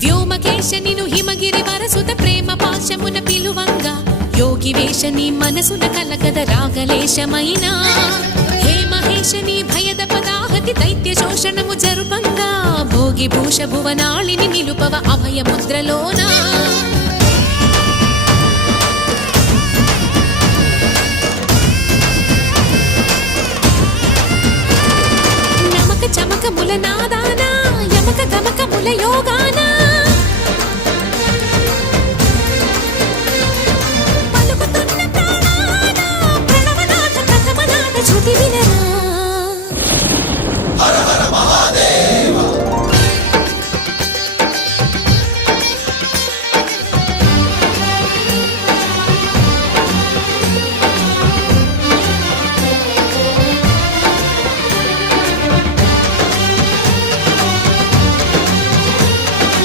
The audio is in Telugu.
వ్యోమకేశ నిను హిమగిరి వరసుత ప్రేమ పాశమున పిలువంగా యోగి వేషని మనసున కలకద రాగలేశమైనా హే మహేశని భయద పదాహతి దైత్య శోషణము జరుపంగా భోగి భూష భువనాళిని నిలుపవ అభయ ముద్రలోనా చమకముల నాదానా యమక గమకముల యోగానా